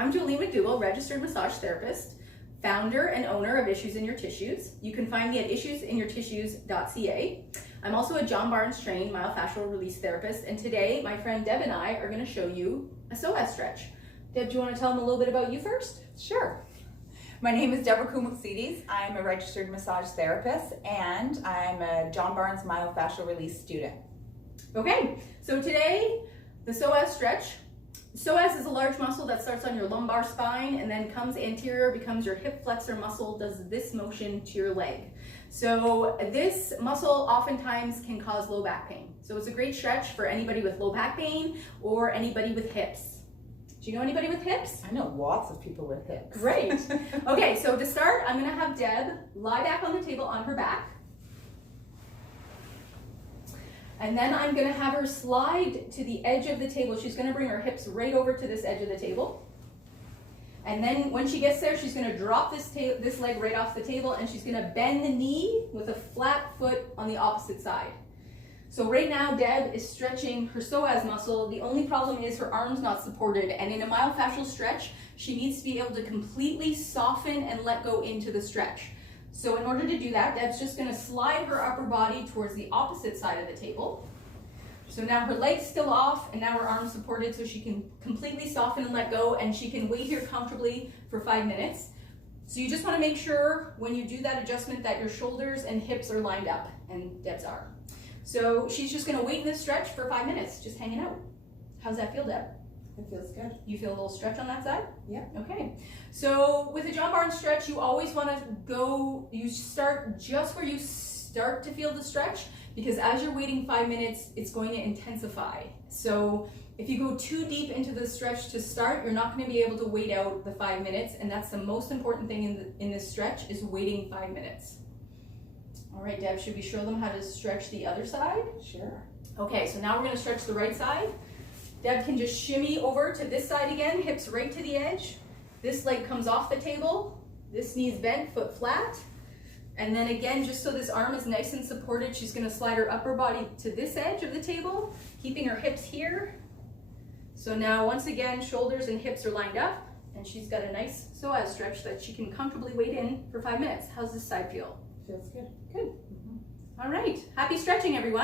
I'm Julie McDougall, registered massage therapist, founder and owner of Issues in Your Tissues. You can find me at issuesinyourtissues.ca. I'm also a John Barnes trained myofascial release therapist, and today my friend Deb and I are going to show you a Psoas stretch. Deb, do you want to tell them a little bit about you first? Sure. My name is Deborah Kumuksidis. I'm a registered massage therapist and I'm a John Barnes Myofascial release student. Okay, so today the Psoas stretch. Psoas is a large muscle that starts on your lumbar spine and then comes anterior, becomes your hip flexor muscle, does this motion to your leg. So this muscle oftentimes can cause low back pain. So it's a great stretch for anybody with low back pain or anybody with hips. Do you know anybody with hips? I know lots of people with hips. Great. Okay, so to start, I'm gonna have Deb lie back on the table on her back. And then I'm gonna have her slide to the edge of the table. She's gonna bring her hips right over to this edge of the table. And then when she gets there, she's gonna drop this leg right off the table, and she's gonna bend the knee with a flat foot on the opposite side. So right now, Deb is stretching her psoas muscle. The only problem is her arm's not supported, and in a myofascial stretch, she needs to be able to completely soften and let go into the stretch. So in order to do that, Deb's just gonna slide her upper body towards the opposite side of the table. So now her leg's still off, and now her arm's supported, so she can completely soften and let go, and she can wait here comfortably for 5 minutes. So you just wanna make sure when you do that adjustment that your shoulders and hips are lined up, and Deb's are. So she's just gonna wait in this stretch for 5 minutes, just hanging out. How's that feel, Deb? It feels good. You feel a little stretch on that side? Yeah. Okay. So with a John Barnes stretch, you always wanna you start just where you start to feel the stretch, because as you're waiting 5 minutes, it's going to intensify. So if you go too deep into the stretch to start, you're not gonna be able to wait out the 5 minutes, and that's the most important thing in this stretch, is waiting 5 minutes. All right, Deb, should we show them how to stretch the other side? Sure. Okay, so now we're gonna stretch the right side. Deb can just shimmy over to this side again, hips right to the edge. This leg comes off the table, this knee's bent, foot flat. And then again, just so this arm is nice and supported, she's gonna slide her upper body to this edge of the table, keeping her hips here. So now, once again, shoulders and hips are lined up, and she's got a nice psoas stretch that she can comfortably wait in for 5 minutes. How's this side feel? Feels good. Good. All right, happy stretching, everyone.